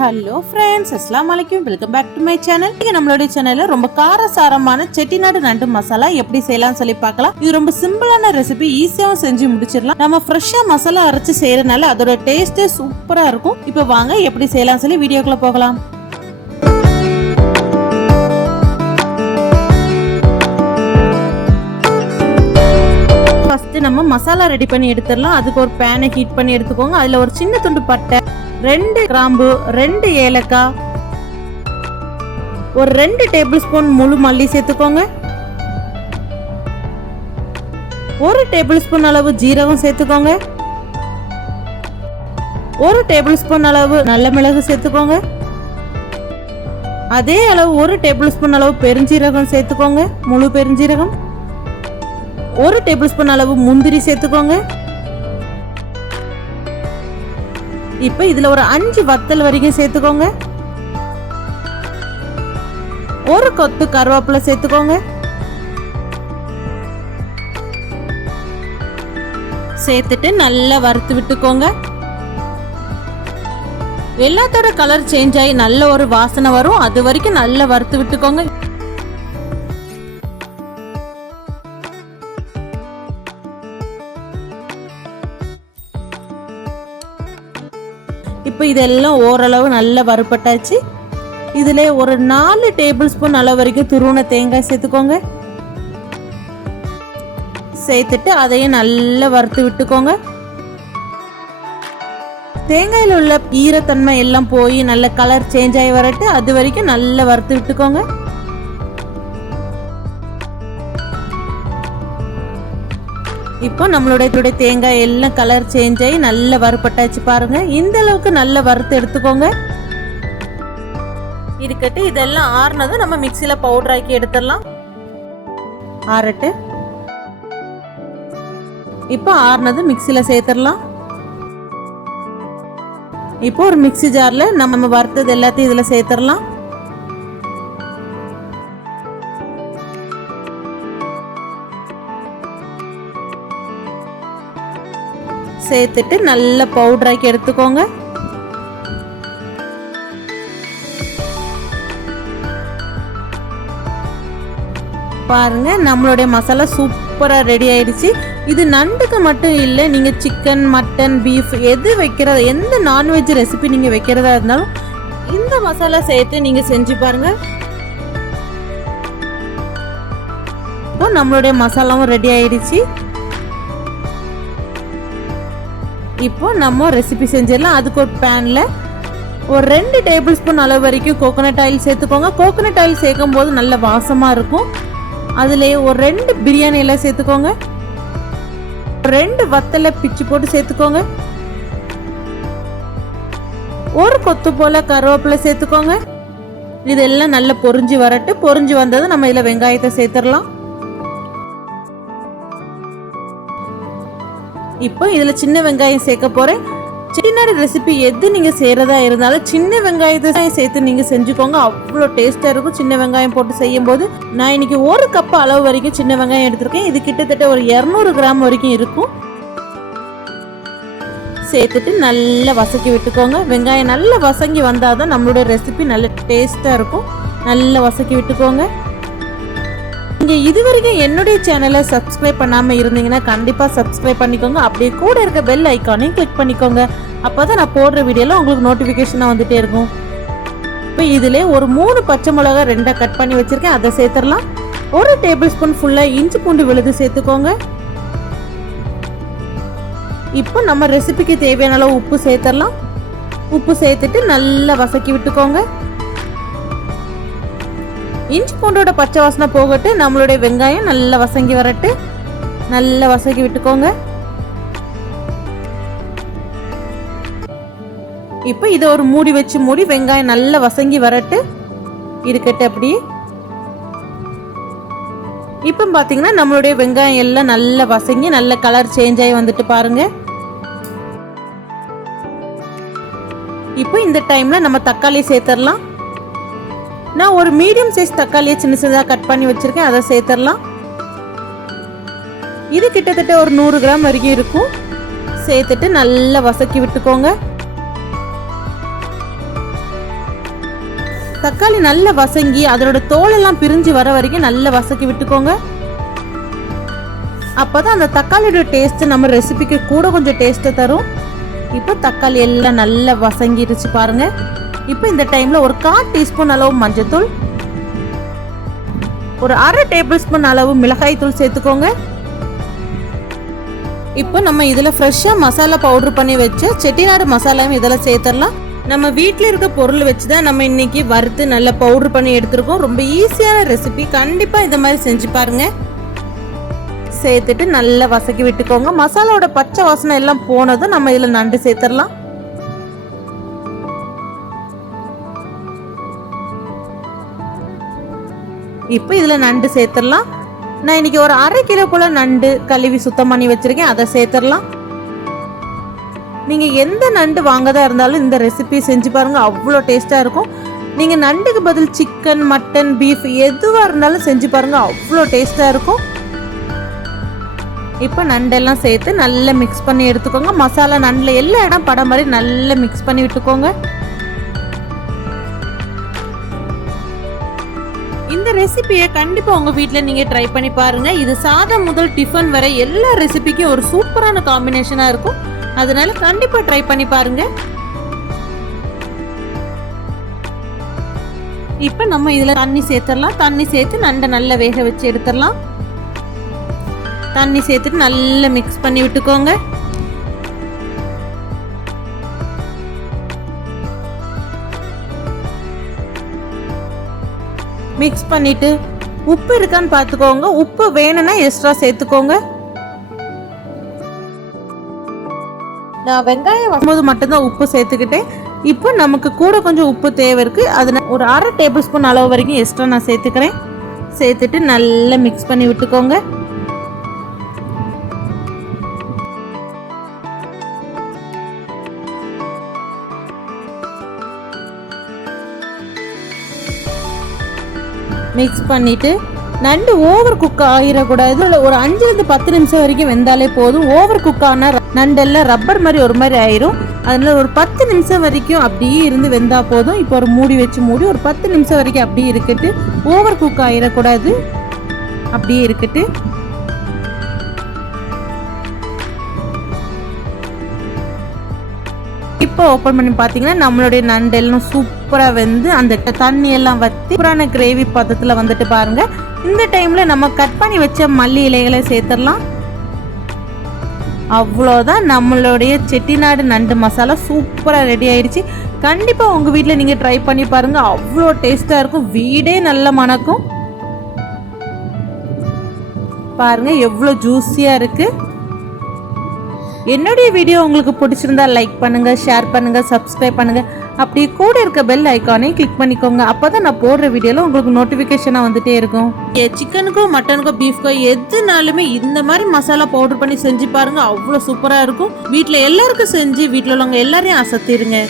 Hello friends அஸ்லாம் வலைக்கும் welcome back to my channel இங்கே நம்மளுடைய சேனல்ல ரொம்ப காரசாரமான செட்டிநாடு நண்டு மசாலா எப்படி செய்யலாம்னு சொல்லி பார்க்கலாம். இது ரொம்ப சிம்பிளான ரெசிபி ஈஸியாகவும் செஞ்சு முடிச்சிடலாம். நம்ம ஃப்ரெஷ்ஷாக மசாலா அரைச்சு செய்யறதுனால அதோட டேஸ்ட்டே சூப்பராக இருக்கும். இப்போ வாங்க எப்படி செய்யலாம் சொல்லி வீடியோக்குள்ள போகலாம். ஃபர்ஸ்ட் நம்ம மசாலா ரெடி பண்ணி எடுத்துடலாம். அதுக்கு ஒரு பேனை ஹீட் பண்ணி எடுத்துக்கோங்க. அதில் ஒரு சின்ன துண்டு பட்டை ரெண்டு கிராம்பு ரெண்டு ஏலக்காய் ஒரு ரெண்டு டேபிள் ஸ்பூன் முழு மல்லி சேர்த்துக்கோங்க. ஒரு டேபிள் ஸ்பூன் அளவு ஜீரகம் சேர்த்துக்கோங்க. ஒரு டேபிள் ஸ்பூன் அளவு நல்ல மிளகு சேர்த்துக்கோங்க. அதே அளவு ஒரு டேபிள் ஸ்பூன் அளவு பெருஞ்சீரகம் சேர்த்துக்கோங்க முழு பெருஞ்சீரகம். ஒரு டேபிள் ஸ்பூன் அளவு முந்திரி சேர்த்துக்கோங்க. இப்போ இதில் ஒரு அஞ்சு வத்தல் வரைக்கும் சேர்த்துக்கோங்க. ஒரு கொத்து கருவேப்பிலை சேர்த்துக்கோங்க. சேர்த்துட்டு நல்லா வறுத்து விட்டுக்கோங்க. எல்லாத்தோட கலர் சேஞ்ச் ஆகி நல்ல ஒரு வாசனை வரும். அது வரைக்கும் நல்லா வறுத்து விட்டுக்கோங்க. இப்போ இதெல்லாம் ஓரளவு நல்லா வறுப்பட்டாச்சு இதில் ஒரு நாலு டேபிள் ஸ்பூன் அளவு வரைக்கும் துருவன தேங்காய் சேர்த்துக்கோங்க. சேர்த்துட்டு அதையும் நல்லா வறுத்து விட்டுக்கோங்க. தேங்காயில் உள்ள ஈரத்தன்மை எல்லாம் போய் நல்ல கலர் சேஞ்ச் ஆகி வரட்டு அது வரைக்கும் நல்லா வறுத்து விட்டுக்கோங்க. இப்போ நம்மளுடைய தேங்காய் எல்லாம் கலர் சேஞ்ச் ஆகி நல்ல வறுப்பட்டாச்சு பாருங்க. இந்த அளவுக்கு நல்ல வறுத்து எடுத்துக்கோங்க. இதுக்கட்டு இதெல்லாம் ஆறுனதும் நம்ம மிக்சியில பவுடர் ஆக்கி எடுத்துடலாம். ஆறட்டு. இப்போ ஆறுனது மிக்சியில சேர்த்துடலாம். இப்போ ஒரு மிக்சி ஜார்ல நம்ம வறுத்தது எல்லாத்தையும் இதுல சேர்த்துடலாம். சேர்த்துட்டு நல்ல பவுடராக்கி எடுத்துக்கோங்க. பாருங்க நம்மளுடைய மசாலா சூப்பராக ரெடி ஆயிடுச்சு. இது நண்டுக்கு மட்டும் இல்லை நீங்கள் சிக்கன் மட்டன் பீஃப் எது வைக்கிறதா எந்த நான்வெஜ் ரெசிபி நீங்கள் வைக்கிறதா இருந்தாலும் இந்த மசாலா சேர்த்து நீங்கள் செஞ்சு பாருங்கள் இப்போ நம்மளுடைய மசாலாவும் ரெடி ஆயிடுச்சு. இப்போ நம்ம ரெசிபி செஞ்சிடலாம். அதுக்கு ஒரு பேனில் ஒரு ரெண்டு டேபிள் ஸ்பூன் அளவு வரைக்கும் கோகோனட் ஆயில் சேர்த்துக்கோங்க. கோகோனட் ஆயில் சேர்க்கும் போது நல்ல வாசமாக இருக்கும். அதுலேயே ஒரு ரெண்டு பிரியாணி எல்லாம் சேர்த்துக்கோங்க. ரெண்டு வத்தலை பிச்சு போட்டு சேர்த்துக்கோங்க. ஒரு கொத்து போல கருவேப்பிலை சேர்த்துக்கோங்க. இதெல்லாம் நல்லா பொரிஞ்சு வரட்டு பொரிஞ்சு வந்ததும் நம்ம இதில் வெங்காயத்தை சேர்த்துடலாம். இப்போ இதில் சின்ன வெங்காயம் சேர்க்க போகிறேன் செட்டிநாடு ரெசிபி எது நீங்கள் செய்கிறதா இருந்தாலும் சின்ன வெங்காயத்தை சேர்த்து நீங்கள் செஞ்சுக்கோங்க. அவ்வளோ டேஸ்ட்டாக இருக்கும். சின்ன வெங்காயம் போட்டு செய்யும் போது நான் இன்னைக்கு ஒரு கப் அளவு வரைக்கும் சின்ன வெங்காயம் எடுத்திருக்கேன். இது கிட்டத்தட்ட ஒரு இரநூறு கிராம் வரைக்கும் இருக்கும். சேர்த்துட்டு நல்லா வசக்கி விட்டுக்கோங்க. வெங்காயம் நல்லா வசங்கி வந்தால் தான் நம்மளோட ரெசிபி நல்ல டேஸ்ட்டாக இருக்கும். நல்லா வசக்கி விட்டுக்கோங்க. நீங்கள் இது வரைக்கும் என்னுடைய சேனலை சப்ஸ்கிரைப் பண்ணாமல் இருந்தீங்கன்னா கண்டிப்பாக சப்ஸ்கிரைப் பண்ணிக்கோங்க. அப்படியே கூட இருக்க பெல் ஐக்கானையும் கிளிக் பண்ணிக்கோங்க. அப்போ தான் நான் போடுற வீடியோவில் உங்களுக்கு நோட்டிஃபிகேஷனாக வந்துட்டே இருக்கும். இப்போ இதில் ஒரு மூணு பச்சை மிளகா ரெண்டாக கட் பண்ணி வச்சுருக்கேன். அதை சேர்த்துடலாம். ஒரு டேபிள் ஸ்பூன் ஃபுல்லாக இஞ்சி பூண்டு விழுது சேர்த்துக்கோங்க. இப்போ நம்ம ரெசிபிக்கு தேவையான அளவு உப்பு சேர்த்துடலாம். உப்பு சேர்த்துட்டு நல்லா வசக்கி விட்டுக்கோங்க. இஞ்சி பூண்டோட பச்சை வாசனை போகட்டு நம்மளுடைய வெங்காயம் நல்லா வசங்கி வரட்டு. நல்லா வசங்கி விட்டுக்கோங்க. இப்போ இதை ஒரு மூடி வச்சு மூடி வெங்காயம் நல்லா வசங்கி வரட்டு. இருக்கட்டு அப்படி இப்போ பார்த்தீங்கன்னா நம்மளுடைய வெங்காயம் எல்லாம் நல்லா வசங்கி நல்ல கலர் சேஞ்ச் ஆகி வந்துட்டு பாருங்க. இப்போ இந்த டைம்ல நம்ம தக்காளி சேர்த்துடலாம். நான் ஒரு மீடியம் சைஸ் தக்காளியை சின்ன சின்னதாக கட் பண்ணி வச்சுருக்கேன். அதை சேர்த்துடலாம். இது கிட்டத்தட்ட ஒரு நூறு கிராம் வரைக்கும் இருக்கும். சேர்த்துட்டு நல்லா வசக்கி விட்டுக்கோங்க. தக்காளி நல்லா வசங்கி அதனோட தோலெல்லாம் பிரிஞ்சு வர வரைக்கும் நல்லா வசக்கி விட்டுக்கோங்க. அப்பதான் அந்த தக்காளியோட டேஸ்ட் நம்ம ரெசிபிக்கு கூட கொஞ்சம் டேஸ்ட்டை தரும். இப்போ தக்காளி எல்லாம் நல்லா வசங்கிருச்சு பாருங்கள் இப்போ இந்த டைமில் ஒரு கால் டீஸ்பூன் அளவு மஞ்சத்தூள் ஒரு அரை டேபிள் ஸ்பூன் அளவு மிளகாய் தூள் சேர்த்துக்கோங்க. இப்போ நம்ம இதில் ஃப்ரெஷ்ஷாக மசாலா பவுடர் பண்ணி வச்ச செட்டிநாடு மசாலாவும் இதில் சேர்த்துடலாம். நம்ம வீட்டில் இருக்க பொருள் வச்சு தான் நம்ம இன்னைக்கு வறுத்து நல்லா பவுடர் பண்ணி எடுத்துருக்கோம். ரொம்ப ஈஸியான ரெசிபி. கண்டிப்பாக இந்த மாதிரி செஞ்சு பாருங்க. சேர்த்துட்டு நல்லா வசக்கி விட்டுக்கோங்க. மசாலாவோட பச்சை வாசனை எல்லாம் போனதும் நம்ம இதில் நண்டு சேர்த்துடலாம். இப்போ இதில் நண்டு சேர்த்துடலாம். நான் இன்னைக்கு ஒரு அரை கிலோ போல் நண்டு கழுவி சுத்தம் பண்ணி வச்சுருக்கேன். அதை சேர்த்துடலாம். நீங்கள் எந்த நண்டு வாங்கதா இருந்தாலும் இந்த ரெசிபி செஞ்சு பாருங்கள் அவ்வளோ டேஸ்ட்டாக இருக்கும். நீங்கள் நண்டுக்கு பதில் சிக்கன் மட்டன் பீஃப் எதுவாக இருந்தாலும் செஞ்சு பாருங்கள் அவ்வளோ டேஸ்ட்டாக இருக்கும். இப்போ நண்டெல்லாம் சேர்த்து நல்லா மிக்ஸ் பண்ணி எடுத்துக்கோங்க. மசாலா நண்டில் எல்லா இடம் படம் மாதிரி நல்லா மிக்ஸ் பண்ணி விட்டுக்கோங்க. ரெசிபியை கண்டிப்பாக உங்கள் வீட்டில் நீங்கள் ட்ரை பண்ணி பாருங்கள் இது சாதம் முதல் டிஃபன் வரை எல்லா ரெசிபிக்கும் ஒரு சூப்பரான காம்பினேஷனாக இருக்கும். அதனால கண்டிப்பாக ட்ரை பண்ணி பாருங்கள் இப்போ நம்ம இதில் தண்ணி சேர்த்துடலாம். தண்ணி சேர்த்து நண்டை நல்லா வேக வச்சு எடுத்துடலாம். தண்ணி சேர்த்துட்டு நல்லா மிக்ஸ் பண்ணி விட்டுக்கோங்க. மிக்ஸ் பண்ணிட்டு உப்பு இருக்கான்னு பார்த்துக்கோங்க. உப்பு வேணும்னா எக்ஸ்ட்ரா சேர்த்துக்கோங்க. நான் வெங்காயம் வரும்போது மட்டும்தான் உப்பு சேர்த்துக்கிட்டேன். இப்போ நமக்கு கூட கொஞ்சம் உப்பு தேவை இருக்குது அதனால ஒரு அரை டேபிள் ஸ்பூன் அளவு வரைக்கும் எக்ஸ்ட்ரா நான் சேர்த்துக்கிறேன். சேர்த்துட்டு நல்லா மிக்ஸ் பண்ணி விட்டுக்கோங்க. மிக்ஸ் பண்ணிவிட்டு நண்டு ஓவர் குக் ஆகிடக்கூடாது. இல்லை ஒரு அஞ்சுலேருந்து பத்து நிமிஷம் வரைக்கும் வெந்தாலே போதும். ஓவர் குக் ஆனால் நண்டெல்லாம் ரப்பர் மாதிரி ஒரு மாதிரி ஆயிரும். அதனால் ஒரு பத்து நிமிஷம் வரைக்கும் அப்படியே இருந்து வெந்தால் போதும். இப்போ ஒரு மூடி வச்சு மூடி ஒரு பத்து நிமிஷம் வரைக்கும் அப்படியே இருக்கட்டு ஓவர் குக் ஆகிடக்கூடாது. அப்படியே இருக்கட்டு இப்போ ஓப்பன் பண்ணி பார்த்தீங்கன்னா நம்மளுடைய நண்டெல்லாம் சூப்பராக வந்து அந்த தண்ணி எல்லாம் வற்றி சூப்பரான கிரேவி பதத்தில் வந்துட்டு பாருங்க. இந்த டைமில் நம்ம கட் பண்ணி வச்ச மல்லி இலைகளை சேர்த்துடலாம். அவ்வளோதான் நம்மளுடைய செட்டிநாடு நண்டு மசாலா சூப்பராக ரெடி ஆயிடுச்சு. கண்டிப்பாக உங்கள் வீட்டில் நீங்கள் ட்ரை பண்ணி பாருங்கள் அவ்வளோ டேஸ்ட்டாக இருக்கும். வீடே நல்ல மணக்கும். பாருங்கள் எவ்வளோ ஜூஸியாக இருக்குது என்னுடைய வீடியோ உங்களுக்கு பிடிச்சிருந்தா லைக் பண்ணுங்கள் ஷேர் பண்ணுங்கள் சப்ஸ்கிரைப் பண்ணுங்கள் அப்படி கூட இருக்க பெல் ஐக்கானையும் கிளிக் பண்ணிக்கோங்க. அப்போ தான் நான் போடுற வீடியோவில் உங்களுக்கு நோட்டிஃபிகேஷனாக வந்துகிட்டே இருக்கும். சிக்கனுக்கோ மட்டனுக்கோ பீஃப்க்கோ எதுனாலுமே இந்த மாதிரி மசாலா பவுடர் பண்ணி செஞ்சு பாருங்கள் அவ்வளோ சூப்பராக இருக்கும். வீட்டில் எல்லாருக்கும் செஞ்சு வீட்டில் உள்ளவங்க எல்லாரையும் அசத்திடுங்க